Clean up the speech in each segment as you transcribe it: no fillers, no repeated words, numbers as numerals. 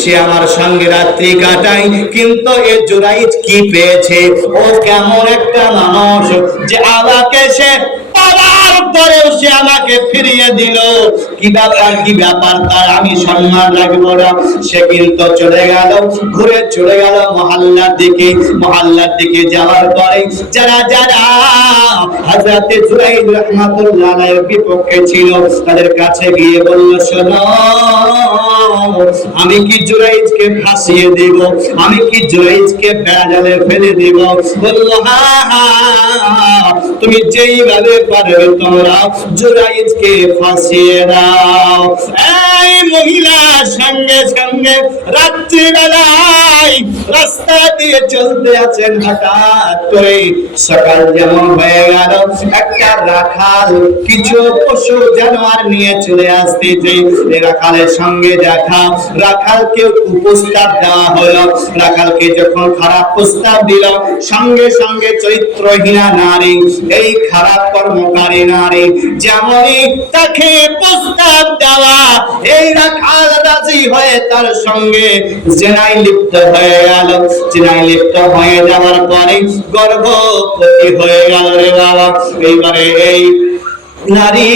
সে আমার সঙ্গে রাত্রি কাটায়, কিন্তু এ জুরাইজ কি পেয়েছে? ও কেমন একটা মানুষ যে আমাকে সে পাওয়ার পরেও সে আমাকে ফিরিয়ে দিল। কি ব্যাপার, কি ব্যাপার তার আমি সম্মান রাখবো না? সে কিন্তু চলে গেল, ঘুরে চলে গেল মহল্লার দিকে। মহল্লার দিকে যাওয়ার পরে যারা যারা হযরতে জুরাইজ রাহমাতুল্লাহ আলাইহির বিপক্ষে ছিল তাদের কাছে গিয়ে বলল, শোনো, আমি কি জুরাইজকে ফাঁসিয়ে দেব? আমি কি জুরাইজকে বেড়াজালে ফেলে দেব? বলল, হ্যাঁ হ্যাঁ, তুমি যেইভাবে পারবে তোমরা জুরাইজকে ফাঁসিয়ে দাও। এই মহিলা সঙ্গে সঙ্গে রাত্রিবেলায় রাস্তা দিয়ে চলতে আছেন, হঠাৎ করে সকাল যেমন হয়ে গেল, একটা রাখাল কিছু পশু জানোয়ার নিয়ে চলে আসতেছে। রাখালের সঙ্গে দেখা, রাখালকে প্রস্তাব দেওয়া হলো। রাখালকে যখন খারাপ প্রস্তাব দিল, সঙ্গে সঙ্গে চরিত্রহীনা নারী, এই খারাপ কর্মকারী নারী যেমনই তাকে প্রস্তাব দেওয়া, এই রাখাল রাজি হয়ে তার সঙ্গে জেনায় লিপ্ত হয়ে গেল। জেনায় লিপ্ত হয়ে যাওয়ার পরে গর্ভবতী হয়ে গেল রে বাবা। এইবারে এই নারী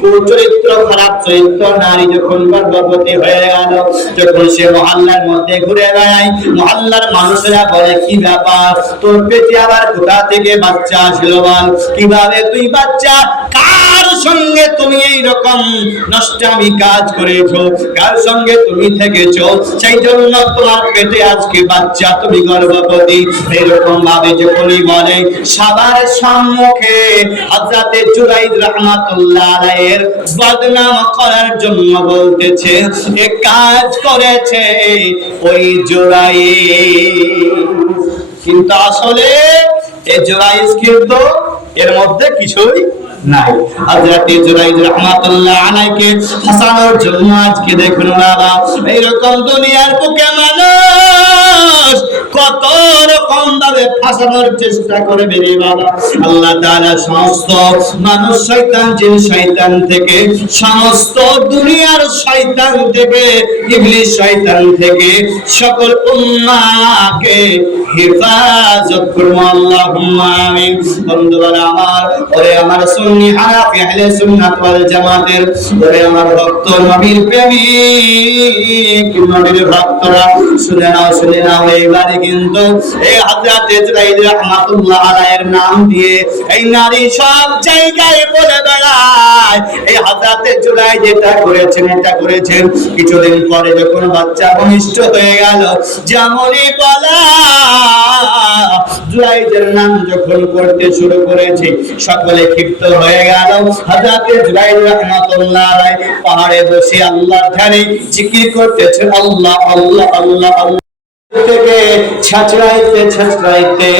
কুচরিত্র, খারাপ চরিত্র নারী যখন গর্ভবতী হয়ে গেল, যখন সে মহল্লার মধ্যে ঘুরে বেড়ায়, মহল্লার মানুষেরা বলে, কি ব্যাপার, তোর পেটে আবার কোথা থেকে বাচ্চা আসলো বল? কিভাবে তুই বাচ্চা, কার সঙ্গে তুমি এই রকম নষ্টামি কাজ করেছো? কার সঙ্গে তুমি থেকেছো? সেই জন্য তোমার পেটে আজকে বাচ্চা, তুমি গর্ভবতী। এইরকম ভাবে যখনই বলে, সবার সম্মুখে হযরতে জুরাইজ রাহমাতুল্লাহ আলাইহির বদনাম করার জন্য বলতেছে, এ কাজ করেছে ওই জুরাইজ। কিন্তু আসলে এই জুরাইজ কিন্তু এর মধ্যে কিছুই নাই। হযরতে জুরাইজ রাহমাতুল্লাহ আলাইহিকে ফাসানোর জন্য আজকে দেখুন বাবা, এইরকম দুনিয়ার বুকে মানুষ কত রকম ভাবে ফাসানোর চেষ্টা করবে রে বাবা। আল্লাহ তাআলা সমস্ত মানুষ শয়তান, জিন শয়তান থেকে, সমস্ত দুনিয়ার শয়তান থেকে, ইবলিস শয়তান থেকে সকল উম্মাহকে হেফাজত করুন, আল্লাহুম্মা আমিন। বন্ধুরা আমার, ওরে আমার সুন্নি হানাফি আহলে সুন্নাত ওয়াল জামাতের, ওরে আমার ভক্ত, নবীর প্রেমিক, নবীর ভক্তরা, শুনে নাও, শুনে নাও। এইবারে কিন্তু এই হযরতে জুরাইজ রাহমাতুল্লাহ আলাইহির নাম দিয়ে এই নারী সব জায়গায় বলে বেড়ায়, এই হযরতে জুরাইজ এটা করেছেন, এটা করেছেন। কিছুদিন পরে যখন বাচ্চা ভূমিষ্ঠ হয়ে গেল, যেমনই বলা জুরাইজের নাম যখন করতে শুরু করেছে, সকলে ক্ষিপ্ত হয়ে গেল। হযরতে জুরাইজ রাহমাতুল্লাহ আলাইহি পাহাড়ে বসে আল্লাহর ধ্যানে জিকির করতেছেন, আল্লাহ আল্লাহ আল্লাহ আল্লাহ থেকে ছাছড়াইতে ছাছড়াইতে,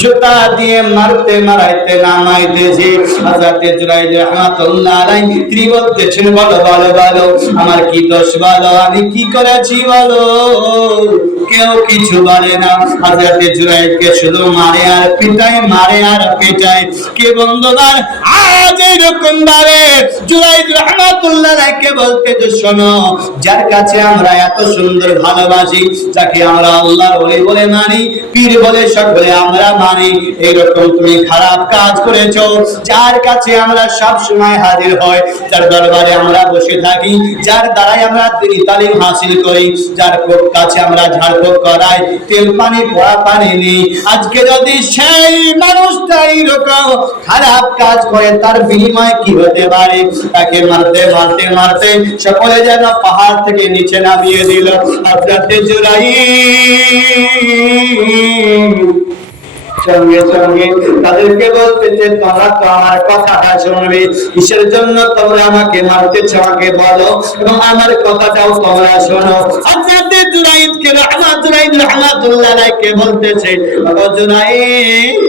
জুতা দিয়ে মারতে মারাইতে নামাইতেছে। হযরতে জুরাইজ রাহমাতুল্লাহ আলাইহি তিনি বলতেছেন, বলো বলো বলো, আমার কি দোষ বলো, আমি কি করেছি বলো? কেউ কিছু বলে না। হযরতে জুরাইজকে শুধু মারে আর পিটায়, মারে আর পিটায়। কে বন্ধুগণ, আজ এরকম ভাবে জুরাইজ রাহমাতুল্লাহ আলাইহিকে বলতেছে, শোনো, যার কাছে আমরা এত সুন্দর ভালোবাসি, যাকে আমরা আল্লাহর ওলি বলে মানি, পীর বলে সকলে আমরা মানি, এইরকম তুমি খারাপ কাজ করেছো। যার কাছে আমরা সব সময় হাজির হই, যার দরবারে আমরা বসে থাকি, যার দ্বারাই আমরা দিনী তালিম হাসিল করি, যার কাছে আমরা ঝাড়ফুঁক করাই, তেল পানি পোড়া পানি নিই, আজকে যদি সেই মানুষটা এইরকম খারাপ কাজ করে, তার বিনিময় কি হতে পারে? তাকে মারতে মারতে মারতে সকলে যেন পাহাড় থেকে নিচে নামিয়ে দিল। হযরতে জুরাইজ সঙ্গে সঙ্গে তাদেরকে বলতেছে, তোমরা তো আমার কথাটা শুনবে, কিসের জন্য তোমরা আমাকে মারতেছ আমাকে বলো, এবং আমার কথাটাও তোমরা শোনো। হযরতে জুরাইজকে জুরাইজ রাহমাতুল্লাহ আলাইহিকে বলতেছে, জুরাইজ,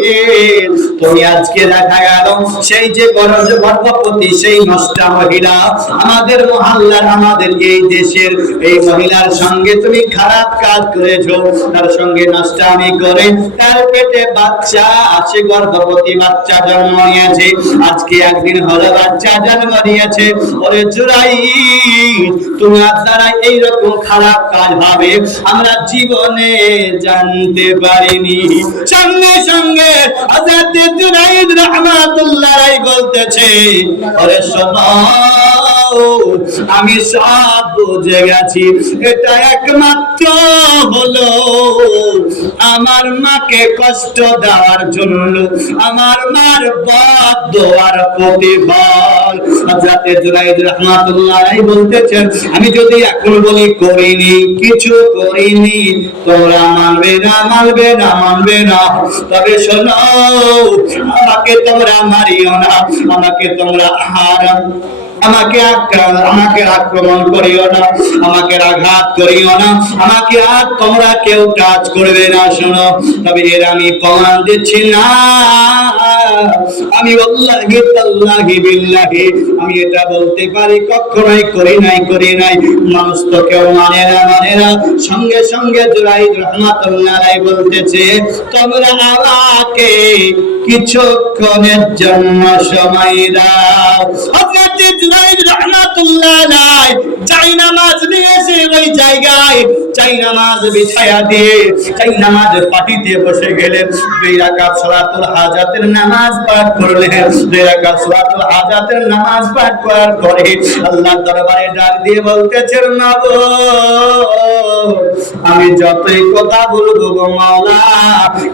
তুমি আজকে দেখা গেল সেই যে গর্ভবতী সেই নষ্টা মহিলা, আমাদের মহল্লার, আমাদের এই দেশের এই মহিলার সঙ্গে তুমি খারাপ কাজ করেছো, তার সঙ্গে নষ্টামি করে তার পেটে বাচ্চা সে গর্ভবতী বাচ্চা জন্ম নিয়েছে, আজকে একদিন হলো বাচ্চা জন্ম নিয়েছে। ওরে জুরাইদ, তোমার দ্বারা এইরকম খারাপ কাজ হবে আমরা জীবনে জানতে পারিনি। সঙ্গে সঙ্গে হযরত জুরাইদ রাহমাতুল্লাহ আলাইহি বলতেছে, ওরে শোনো, আমি সব বুঝে গেছি, এটা একমাত্র হলো আমার মাকে কষ্ট দেওয়ার জন্য, আমার মার বদদোয়ার প্রতিফল। হযরত জুরাইদ রাহমাতুল্লাহ আলাইহি বলতেছেন, আমি যদি এখন বলি করিনি, কিছু করিনি, তোমরা মানবে না, মানবে না, মানবে না, তবে শোনো, আমাকে তোমরা মারিও না, আমাকে তোমরা আমাকে আক্রমণ করিও না, আমাকে আঘাত করিও না, আমাকে আর তোমরা কেউ টাচ করবে না। শোনো, তবে এর আমি প্রমাণ দিচ্ছি না, আমি ওয়াল্লাহি তাল্লাহি বিল্লাহি আমি এটা বলতে পারি কখনোই করি নাই। মানুষ তো কেউ মানে না। সঙ্গে সঙ্গে জুরাইদ রাহমাতুল্লাহ আলাইহি বলতেছে, তোমরা আমাকে কিছুক্ষণের জন্য সময় দাও। হযরত জুরাইদ রাহমাতুল্লাহ আলাইহি চাই নামাজ নিয়ে এসে ওই জায়গায় চাই নামাজ বিছায়া দিয়ে চাই নামাজ পাটিতে বসে গেলেন। 2 রাকাত সালাতুল হাজাতের নামাজ পাঠ করলেন। 2 রাকাত সালাতুল হাজাতের নামাজ পাঠ করার পরে আল্লাহর দরবারে ডাক দিয়ে বলতেছেন, মাবুদ, আমি যতই কথা বলবো গো মাওলা,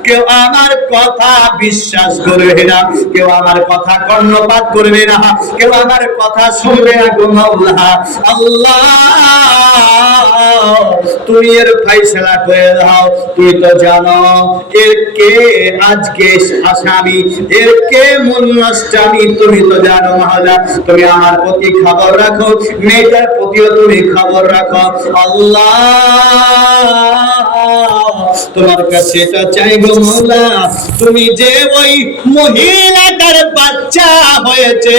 কেউ আমার কথা বিশ্বাস করবে না, কেউ আমার কথা কর্ণপাত করবে না, কেউ আমার কথা শুনবে না গো মাওলা। আল্লাহ, তুমি এর ফয়সালা করে দাও। তুই তো জানো এর কে আজকে আসামি, এর কে মূল নষ্টামি, তুমি তো জানো মাওলা। তুমি আমার প্রতি খবর রাখো, মেয়েটার প্রতিও তুমি খবর রাখো। আল্লাহ, তোমার কাছে এটা চাই গো মাওলা, তুমি যে ওই মহিলাটার বাচ্চা হয়েছে,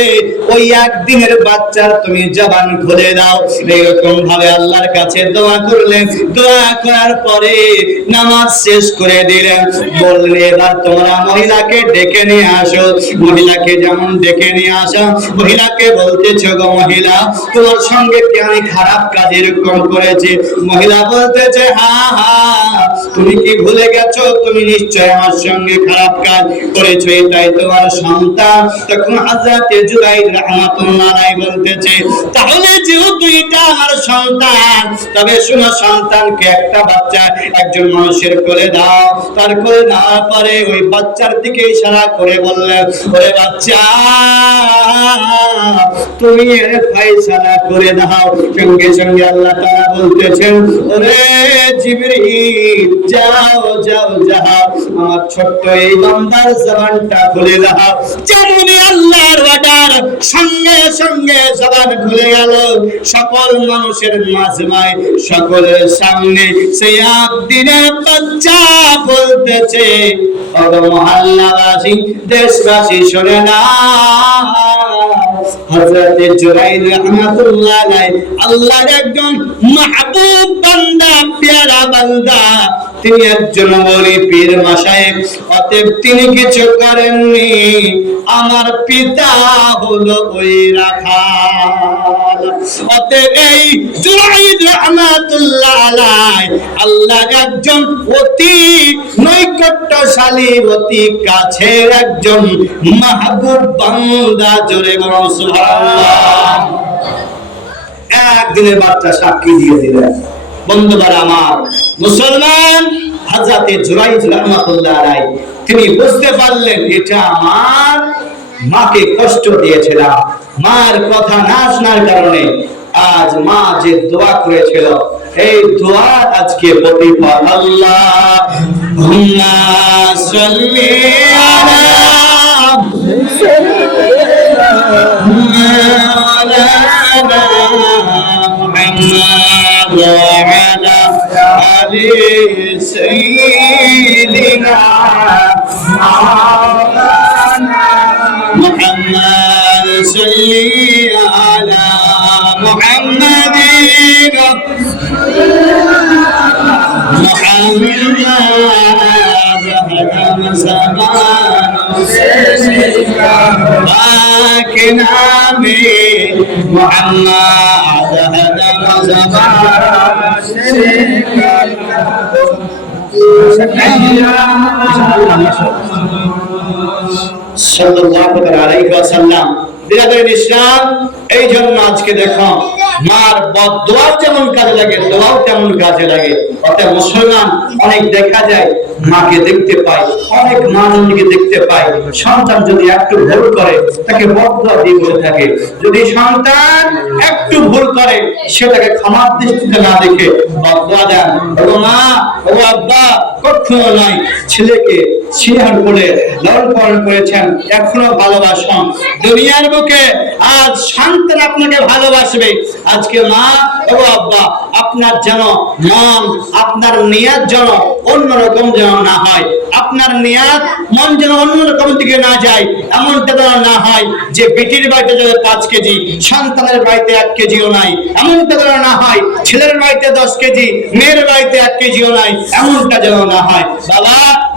ওই একদিনের বাচ্চার তুমি জবান খুলে দাও। এরকম ভাবে আল্লাহর কাছে দোয়া করলেন। দোয়া করার পরে নামাজ শেষ করে দিলেন। বললেন, এবার তোমরা মহিলাকে ডেকে নিয়ে আসো। মহিলাকে যেমন ডেকে নিয়ে আসো, মহিলাকে বলতেছো, গো মহিলা, তোমার সঙ্গে কি আমি খারাপ কাজ এরকম করেছি? মহিলা বলতেছে, হ্যাঁ, তুমি কি ভুলে গেছো? তুমি নিশ্চয় আমার সঙ্গে খারাপ কাজ করেছো, এটাই তোমার সন্তান। তখন হযরত জুরাইদ রাহমাতুল্লাহ আলাইহি বলতেছে, তাহলে যেহেতু এটা আমার সন্তান, তবে শোনো, সন্তানকে একটা বাচ্চা একজন মানুষের কোলে দাও। তার কোলে দেওয়ার পরে ওই বাচ্চার দিকে ইশারা করে বললেন, ওরে বাচ্চা, তুমি এর ফয়সালা করে দাও। সঙ্গে সঙ্গে আল্লাহ তাআলা বলতেছেন, ওরে জিবরিল, যাও, আমার ছোট্ট এই বান্দার জবানটা খুলে দাও। যেমনই আল্লাহর অর্ডার, সঙ্গে সঙ্গে জবান খুলে গেল। সকল মানুষের মাঝমায়, সকলের সামনে সেই একদিনের বাচ্চা বলতেছে, ওগো মহল্লাবাসী, দেশবাসী, শুনে না, হযরত জুরাইদ রাহমাতুল্লাহ আলাইহি আল্লাহর একজন মাহবুব বান্দা, পেয়ারা বান্দা, তিনি একজন ওলি পীর মাশায়েখ। অতএব তিনি কিছু করেননি। আমার পিতা হলো ওই রাখাল। অতএব এই জুরাইদ রাহমাতুল্লাহ আলাইহি আল্লাহর একজন অতি নৈকট্যশালী, অতি কাছের একজন মাহবুব বান্দা। জোরে বলুন সুবহানাল্লাহ। একদিনের বাচ্চা সাক্ষী দিয়ে দিলেন। বন্ধুরা আমার, মুসলমান, হযরত জুরাইদ রাহমাতুল্লাহ আলাইহি তিনি বুঝতে পারলেন, এটা আমার মাকে কষ্ট দিয়েছিলাম। মার কথা না শোনার কারণে আজ মা যে দোয়া করেছিল, এই দোয়া আজকে প্রতিফল। আল্লাহুম্মা সাল্লি আলা محمد وعلى آل سيدنا محمد صلي على محمد محمد जहनम ज़मानों से के नामे मोहम्मद जहनम ज़मानों से सल्लल्लाहु अलैहि वसल्लम। बिरादर इस्लाम, এই জন্য আজকে দেখো মার বদদোয়া যেমন কাজে লাগে, দোয়াও তেমন কাজে লাগে। অতএব মুসলমান অনেক দেখা যায় মাকে দেখতে পায়, অনেক মা-জননীকে দেখতে পায়, সন্তান যদি একটু ভুল করে তাকে বদদোয়া দিয়ে বলে থাকে। যদি সন্তান একটু ভুল করে সেটাকে ক্ষমার দৃষ্টিতে না দেখে বদদোয়া দেন, ও মা ও আব্বা কখনো নয়, ছেলেকে স্নেহ করে লালন পালন করেছেন, এখনো ভালোবাসেন। দুনিয়ার বুকে আজ সন্তান আপনাকে ভালোবাসবে। আজকে মা ও আব্বা আপনার যেন মন, আপনার নিয়ত যেন অন্যরকম যেন না হয়, আপনার নিয়ত মন যেন অন্যরকম দিকে না যায়, এমনটা যেন না হয় যে বেটির বাড়িতে যাবে 5 কেজি, সন্তানের বাড়িতে 1 কেজিও নাই, এমনটা যেন না হয়। ছেলের বাড়িতে 10 কেজি, মেয়ের বাড়িতে 1 কেজিও নাই, এমনটা যেন না হয়। বাবা,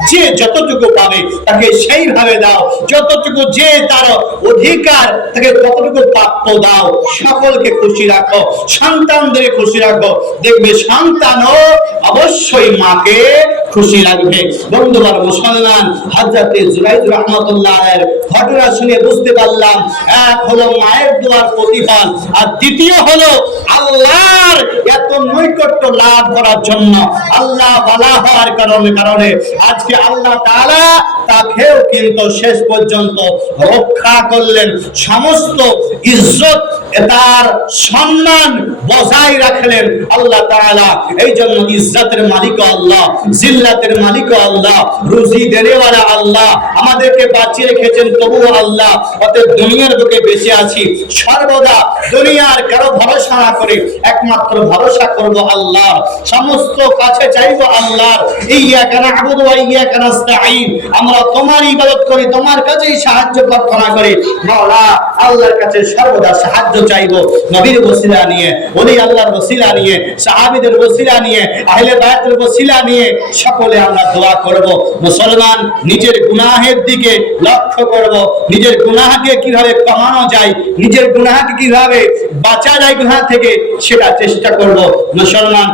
যে যতটুকু পাবে তাকে সেইভাবে দাও, যতটুকু যে তার অধিকার তাকে ততটুকু প্রাপ্য দাও। সকলকে খুশি রাখো, সন্তানদের খুশি রাখো, দেখবে সন্তানও অবশ্যই মাকে খুশি রাখবে। বন্ধুগণ মুসলমান, হযরতে জুরাইজ রাহমাতুল্লাহ আলাইহির ঘটনা শুনে বুঝতে পারলাম, এক হলো মায়ের দোয়ার প্রতিফল, আর দ্বিতীয় হলো আল্লাহর এত নৈকট্য লাভ করার জন্য, আল্লাহ ওয়ালা হওয়ার কারণে আজকে আল্লাহ তাআলা তাকেও কিন্তু শেষ পর্যন্ত রক্ষা করলেন। সমস্ত ইজ্জত, তার সম্মান বজায় রাখলেন আল্লাহ তাআলা। এই জন্য ইজ্জতের মালিক আল্লাহ, জিল্লাতের মালিক আল্লাহ, রুজি দেনেওয়ালা আল্লাহ, আমাদেরকে বাঁচিয়ে রেখেছেন তবুও আল্লাহ। অতএব দুনিয়ার বুকে বেঁচে আছি, সর্বদা দুনিয়ার কারো ভরসা না করে একমাত্র ভরসা করব আল্লাহ, সমস্ত কাছে চাইবো আল্লাহর। ইয়্যাকা না'বুদু ওয়া ইয়্যাকা নাস্তাঈন, আমরা তোমার ইবাদত করি, তোমার কাছেই সাহায্য প্রার্থনা করি। মাওলা, আল্লাহর কাছে সর্বদা সাহায্য চাইবো, নবীর ওসিলা নিয়ে, ওলি আল্লাহর ওসিলা নিয়ে, সাহাবীদের ওসিলা নিয়ে, আহলে বায়তের ওসিলা নিয়ে সকলে আমরা দোয়া করব। মুসলমান, নিজের গুনাহের দিকে লক্ষ্য করব, নিজের গুনাহকে কিভাবে কমানো যায়, নিজের গুনাহকে কিভাবে বাঁচা যায় গুনাহ থেকে, সেটা চেষ্টা করব। মুসলমান,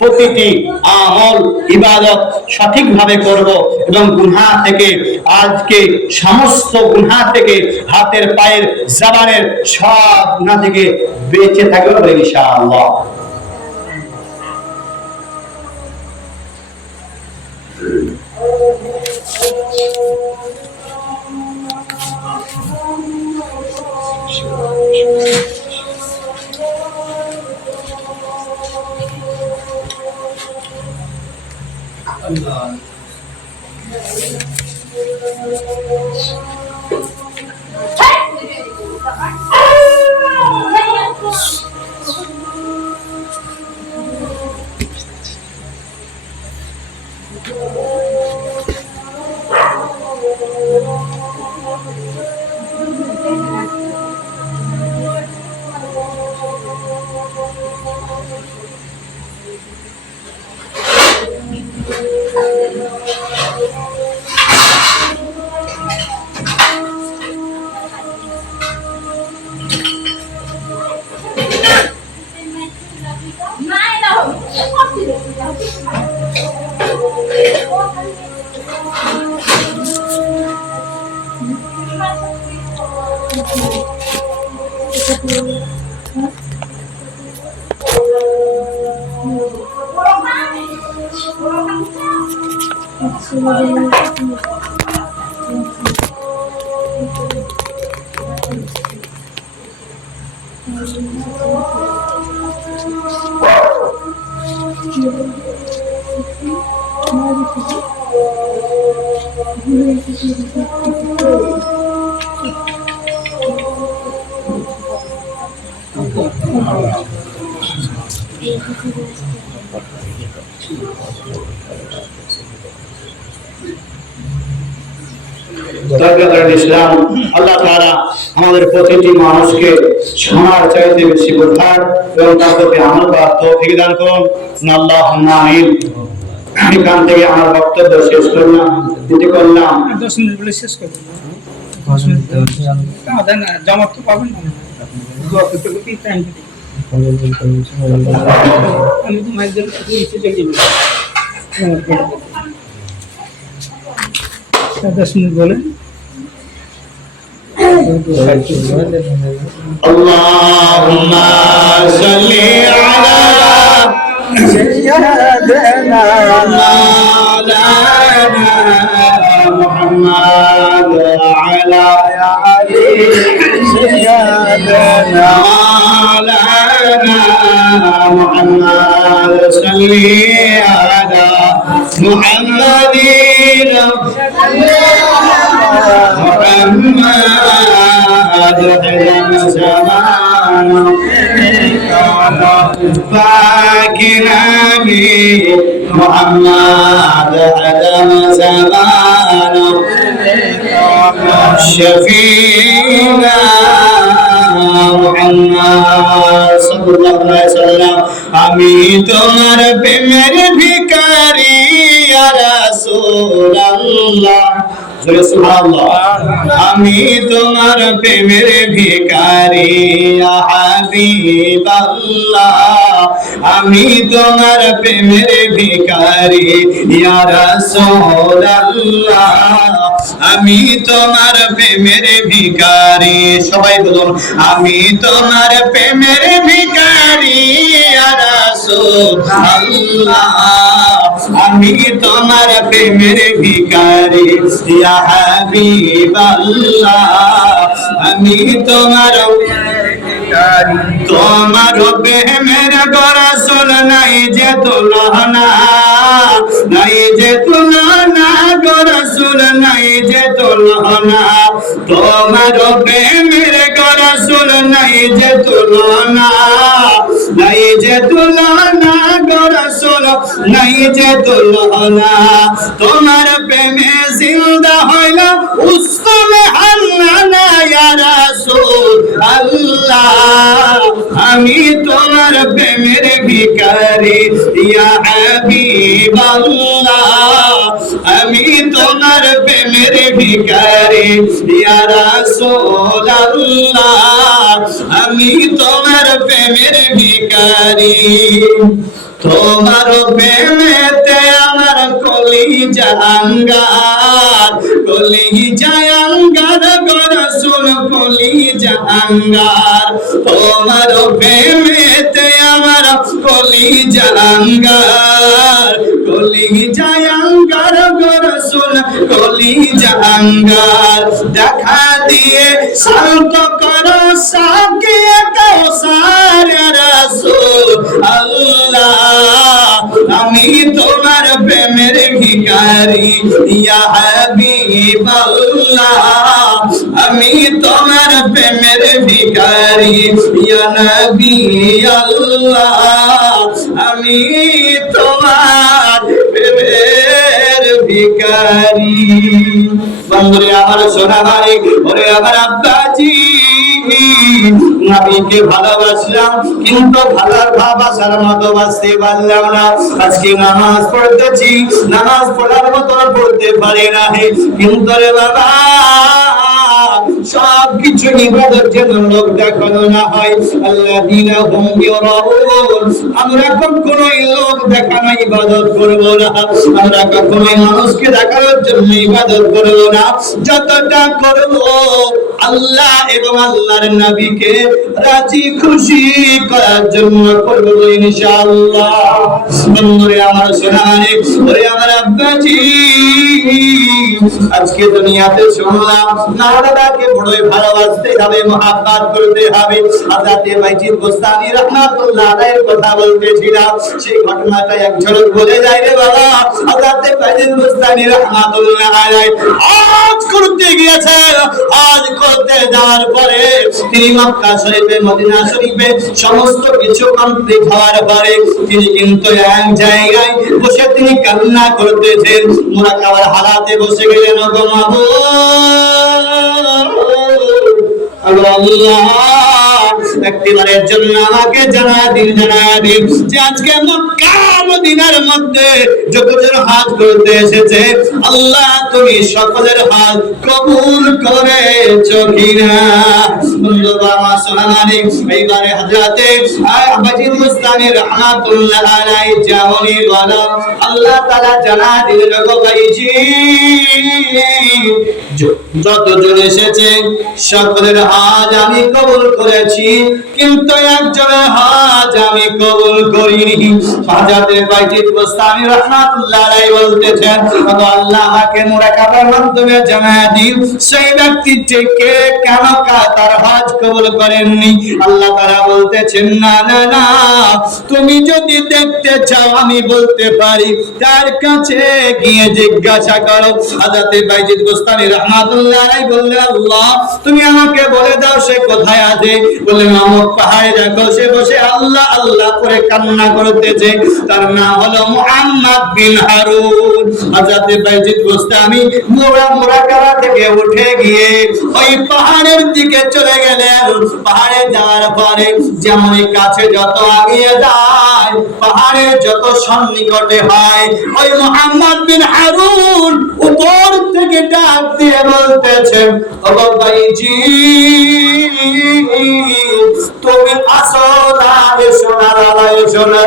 প্রতিটি আমল ইবাদত সঠিকভাবে করব এবং গুনাহ থেকে, আজকে সমস্ত গুনাহ থেকে, হাতের পায়ের জবানের সব গুনাহ থেকে বেঁচে থাকবো ইনশাআল্লাহ। ইসলাম, আল্লাহ তাআলা আমাদের প্রতিটি মানুষকে শোনার চাইতে বেশি বোঝার এবং তার প্রতি আমল করার তৌফিক দান করুন। আল্লাহুম্মা আমিন। এখান থেকে আমার বক্তব্য শেষ করলাম, দিতে করলাম 10 মিনিট বলে শেষ করবেন। 10 মিনিট না জমা তো পাবেন না, কতটুকু টাইম দিতে আমি তো মাইকেল নিচে চলে যাব। 10 মিনিট বলেন। আল্লাহুম্মা সাল্লি আলা সাইয়্যিদিনা মাওলানা মুহাম্মদ আলা আলি সাইয়্যিদিনা মাওলানা মুহাম্মদ সাল্লি আলা মুহাম্মাদিন محمد حلم زمان باك نبي محمد حلم زمان شفينا محمد صلى الله عليه وسلم আমি তোমার প্রেমের ভিখারি ইয়া রাসূলুল্লাহ আমি তোমার প্রেমের ভিখারি ইয়া হাবিবাল্লাহ আমি তোমার প্রেমের ভিখারি ইয়া রাসূলুল্লাহ আমি তোমার প্রেমের ভিখারি সবাই বলুন আমি তোমার প্রেমের ভিখারি ইয়া রাসূলুল্লাহ আমি তোমার প্রেমের ভিখারি ইয়া হাবিবাল্লাহ আমি তোমার তোমার প্রেমের রাসূল নাই যে তুলনা নাই যে তুলনা গো রাসূল নাই যে তুলনা তোমার প্রেমের রাসূল নাই যে তুলনা নাই যে তুলনা গো রাসূল নাই যে তুলনা তোমার প্রেমে জিন্দা হইল উস্তমে হান্নানা ইয়া রাসূল আল্লাহ আমি তোমার প্রেমের ভিখারি ইয়া হাবিবাল্লাহ আমি তোমার প্রেমের ভিখারি ইয়া রাসূলুল্লাহ আমি তোমার প্রেমের ভিখারি তোমার প্রেমেতে আমার কলিজা আঙ্গার কলিজা আঙ্গার গো রাসূল কলিজা আঙ্গার তোমার প্রেমেতে আমার কলিজা আঙ্গার কলিজা আঙ্গার গো রাসূল কলিজা আঙ্গার দেখা দিয়ে শান্ত করো সাকিয়ে কাউসার রাসূল আল্লাহ আমি তোমার প্রেমের ভিখারি ইয়া হাবিবাল্লাহ আমি তোমার প্রেমের ভিখারি ইয়া নবী আল্লাহ আমি তোমার প্রেমের ভিখারি বন্ধুরে আমার সোনা ভাই ওরে আমার আব্বাজি নবীকে ভালোবাসলাম কিন্তু ভালোবাসার মতো বাঁচতে পারলাম না আজকে নামাজ পড়তেছি নামাজ পড়ার মতো পড়তে পারি না কিন্তু রে বাবা সবকিছু ইবাদত যেন লোক দেখানো না হয় আল্লাযীনা হুম ইউরাউন আমরা কখনোই লোক দেখানো ইবাদত করব না আমরা কখনোই মানুষকে দেখানোর জন্য ইবাদত করব না যতটা করব আল্লাহ এবং আল্লাহর নবীকে রাজি খুশি করার জন্য করব ইনশাআল্লাহ বন্ধুরে আমার সোনারে ওরে আমার আব্বাজি আজকে দুনিয়াতে শুনলাম নারাদাকে বড়ই ভালোবাসতে হবে মহব্বত করতে হবে হযরত বাইজিদ গোস্তানি রাহমাতুল্লাহ আলাইহির কথা বলতেছিলাম সেই ঘটনাটা এক ঝলক বলে যায় রে বাবা হযরত বাইজিদ গোস্তানি রাহমাতুল্লাহ আলাইহি আজ করতে গিয়েছে আজ করতে যাওয়ার পরে তিনি মক্কা শরীফে মদিনা শরীফে সমস্ত কিছু কমপ্লিট হওয়ার পরে তিনি কিন্তু এক জায়গায় বসে তিনি কান্না করতেছেন মুরাকাবার হালাতে বসে গেলেন গো আল্লাহ একটিবারের জন্য আমাকে জানা দিন যে আজকে মক্কা মদিনার মধ্যে যতজন হজ করতে এসেছে আল্লাহ তুমি সকলের হজ কবুল করেছো কিনা। বন্ধুরা আমার সোনামানি এইবারে হযরতে আবাজিদ মুস্তানি রাহমাতুল্লাহ আলাইহি জামনি বলো আল্লাহ তাআলা জানা দিলেন গো ভাইজি যতজন এসেছে সকলের হজ আমি কবুল করেছি, কিন্তু একজনের হজ আমি কবুল করিনি। হযরতে বাইজিদ বুস্তামি রাহমাতুল্লাহ আলাইহি বলতেছেন আল্লাহ আমাকে মুরাকাবার মাধ্যমে জানায়া দিন সেই ব্যক্তিটিকে কেন তার হজ কবুল করেননি। আল্লাহ তাআলা বলতেছেন না না না, তুমি যদি দেখতে চাও আমি বলতে পারি, তার কাছে গিয়ে জিজ্ঞাসা করো। হযরতে বাইজিদ বুস্তামি রাহমাতুল্লাহ আলাইহি বললেন আল্লাহ তুমি আমাকে বলে দাও সে কোথায় আছে। বললেন অমুক পাহাড়ে দেখো সে বসে আল্লাহ আল্লাহ করে কান্না করতেছে, তার নাম হলো মুহাম্মদ বিন হারুন। হযরতে বাইজিদ বুস্তামি মুরাকাবা থেকে উঠে গিয়ে ওই পাহাড়ের দিকে চলে গেলেন। পাহাড়ে যাওয়ার পরে যেমন কাছে যত আগিয়ে যায় পাহাড়ের যত সন্নিকটে হয় ওই মুহাম্মদ বিন হারুন উপর থেকে ডাক দিয়ে বলতেছে ও ভাইজি তুমি আসো না, এসো না বাবা এসো না।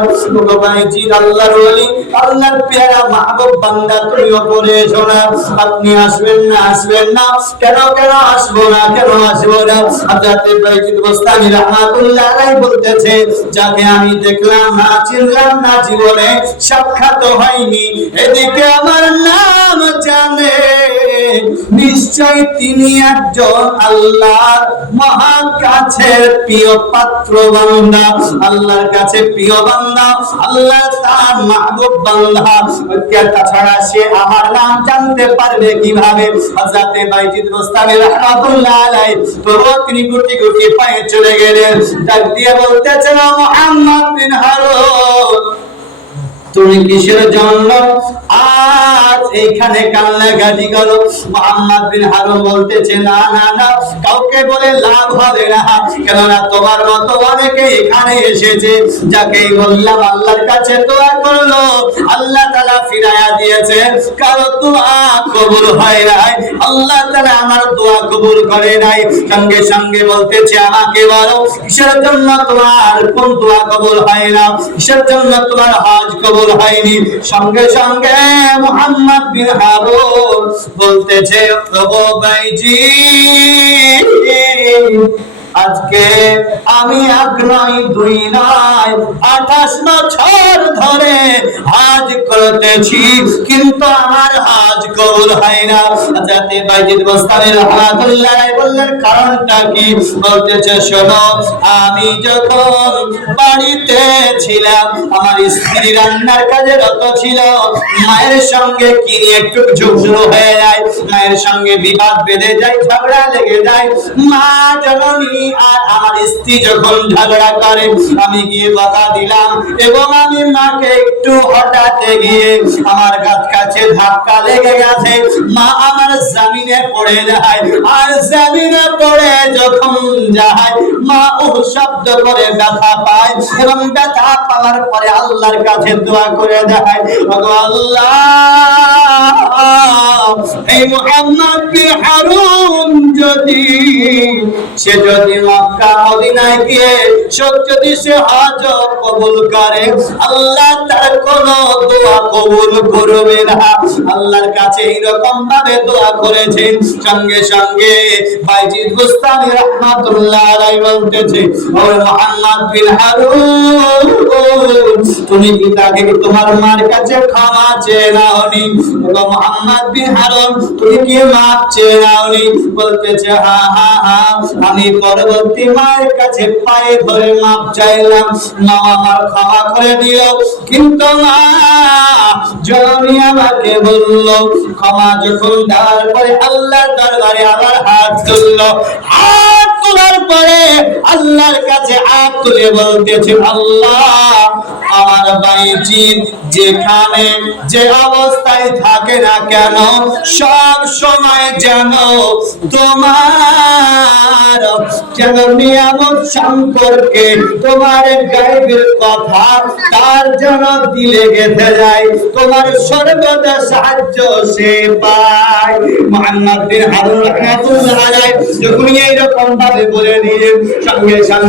ও ভাইজি আল্লাহর ওলি আল্লাহর প্যারা মাহবুব বান্দা তুমি উপরে এসো না। আপনি আসবেন না আসবেন না, কেন কেন আসবো না কেন আসবো না। হযরতে বাইজিদ বুস্তামি রাহমাতুল্লাহ আলাইহি বলতেছে যাকে আমি দেখলাম না চিনলাম না জীবনে সাক্ষাৎ হয়নি, এদিকে আমার নাম জানে, নিশ্চয় তিনি একজন আল্লাহর মহা কাছের প্রিয় পাত্র বান্দা, আল্লাহর কাছে প্রিয় বান্দা, আল্লাহ তার মাহবুব বান্দা। তাছাড়া সে আমার নাম জানতে পারবে কিভাবে। হযরতে বাইজিদ বুস্তামি রাহমাতুল্লাহ আলাইহি তো তিনি গুটি গুটি পায়ে চলে গেলেন, ডাক দিয়ে বলতেছেন মুহাম্মদ বিন হারুন তুমি কিসের জন্য আজ এইখানে কান্নাকাটি করো। মুহাম্মদ বিন হারুন বলতেছে না না না, কাউকে বলে লাভ হবে না, কেননা তোমার মতো অনেকে এখানে এসেছে, যাকেই বললাম আল্লাহর কাছে দোয়া করলো আল্লাহ তাআলা ফিরায়া দিয়েছে, কারো দোয়া কবুল হয় নাই, আল্লাহ তাআলা আমার দোয়া কবুল করে নাই। সঙ্গে সঙ্গে বলতেছে আমাকে বলো কিসের জন্য তোমার কোন দোয়া কবুল হয় না, কিসের জন্য তোমার হজ কবুল হয়নি। সঙ্গে সঙ্গে মুহাম্মদ বিন হারুন বলতেছে ও ভাইজি আজকে আমি এক নয় দুই নয় 28 বছর ধরে হজ করতেছি, কিন্তু আমার হজ কবুল হয় না। হযরতে বাইজিদ বুস্তামি রাহমাতুল্লাহ আলাইহি বললেন কারণটা কি। বলতেছে শোনো, আমি যখন বাড়িতে ছিলাম আমার স্ত্রী রান্নার কাজে রত ছিল, মায়ের সঙ্গে কি একটু ঝগড়া হয়ে যায়, মায়ের সঙ্গে বিবাদ বেঁধে যায়, ঝগড়া লেগে যায়। মা জননী আর আমার স্ত্রী যখন ঝগড়া করে আমি গিয়ে বকা দিলাম এবং আমি মাকে একটু হটাতে গিয়ে আমার কাছে ধাক্কা লেগে গেছে, মা আমার জমিনে পড়ে যায়, আর জমিনে পড়ে যখন যায় মা ও শব্দ করে ব্যথা পায় এবং ব্যথা পাওয়ার পরে আল্লাহর কাছে দোয়া করে দেয় আল্লাহ এই মুহাম্মদ বিন হারুন যদি মক্কা মদিনায় গিয়ে যদি সে হজ কবুল করে আল্লাহ তার কোন দোয়া কবুল করবে না। আল্লাহর কাছে এরকম ভাবে দোয়া করেছেন। সঙ্গে সঙ্গে বাইজিদ বুস্তামি রাহমাতুল্লাহ আলাইহি বলতেছে ও মুহাম্মদ বিন হারুন তুমি কি তাকে তোমার মার কাছে ক্ষমা চেয়ে নাওনি? ও মুহাম্মদ বিন হারুন তুমি কি মাফ চেয়ে নাওনি? বলতেছে হ্যাঁ হ্যাঁ হ্যাঁ, আমি পরবর্তী মায়ের কাছে পায়ে ধরে মাপ চাইলাম, মা আমার ক্ষমা করে দিল, কিন্তু মা জননী আমাকে বলল ক্ষমা যখন দেওয়ার পরে আল্লাহর দরবারে আবার হাত তুলল, হাত তোলার পরে আল্লাহর কাছে হাত তুলে বলতেছে আল্লাহ আমার বাইজি যেখানে যে অবস্থায় থাকে না কেন সব সময় যেন তোমার যেন নিয়ামত সম্পর্কে তোমার গায়েবের কথা তার যেন দিলে গেঁথে যায়, তোমার সর্বদা সাহায্য সে পায়। মুহাম্মদ বিন হারুন রাহমাতুল্লাহ আলাইহি যখন এইরকম ভাবে বলে নিলেন সঙ্গে সঙ্গে